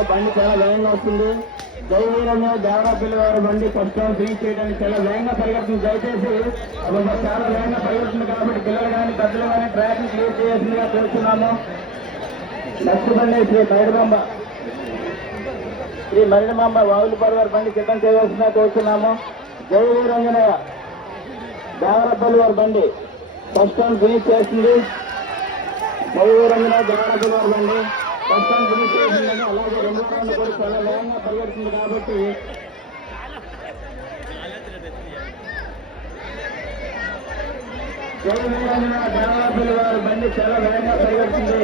రావడంతో బండి చాలా వేగంగా వస్తుంది. జయవీరంగా దేవరాపల్లి వారి బండి ఫస్ట్ రౌండ్ ఫినిష్ చేయడానికి చాలా వేగంగా పరిగెడుతుంది. దయచేసి చాలా వేగంగా పరిగెడుతుంది కాబట్టి పిల్లలు కానీ పెద్దలు కానీ ట్రాక్ ని క్లియర్ చేయాల్సిందిగా కోరుతున్నాము. నెక్స్ట్ బండి శ్రీ మరిడమాంబ వాగులపాడు వారి బండి సిద్ధం చేయవలసిందిగా కోరుతున్నాము. జయవీరంజనయ్య దేవరాపల్లి వారి బండి ఫస్ట్ రౌండ్ ఫినిష్ చేస్తుంది. జయవీరంజనయ్య దేవరాపల్లి వారి బండి ఫస్ట్ రౌండ్ ఫినిష్ చేసిందని, అలాగే రెండో రౌండ్ కూడా చాలా వేగంగా పరిగెడుతుంది కాబట్టి జయవీరంజనయ్య దేవరాపల్లి వారి బండి చాలా వేగంగా పరిగెడుతుంది.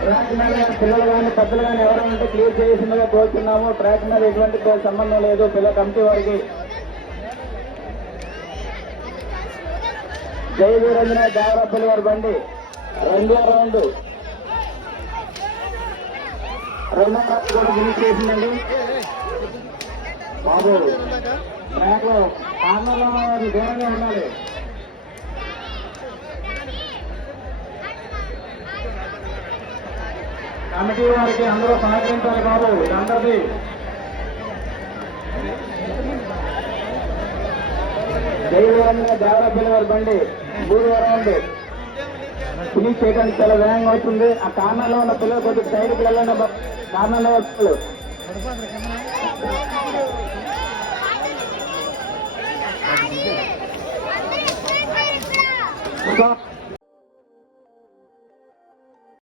ట్రాక్ మీద పిల్లలు కానీ పెద్దలు కానీ ఎవరైనా ఉంటే క్లియర్ చేయాల్సిందిగా కోరుతున్నాము. ట్రాక్ మీద ఎటువంటి సంబంధం లేదు పిల్లల కమిటీ వారికి. జయవీరంజనయ్య దేవరాపల్లి వారి బండి రెండో రౌండ్ కూడా ఫినిష్ చేసిందండి. బాబు ట్రాక్ లో కార్నర్లో దూరంగా ఉండాలి. కమిటీ వారికి అందరూ సహకరించాలి బాబు. ఇదందరిది జయవీరంగా దేవరాపల్లి వారి బండి మూడో రౌండ్ ఫినిష్ చేయడానికి చాలా వేగంగా అవుతుంది. ఆ కార్నర్లో ఉన్న పిల్లలు కొద్దిగా సైడ్కి వెళ్ళండి. కార్నర్లో పిల్లలు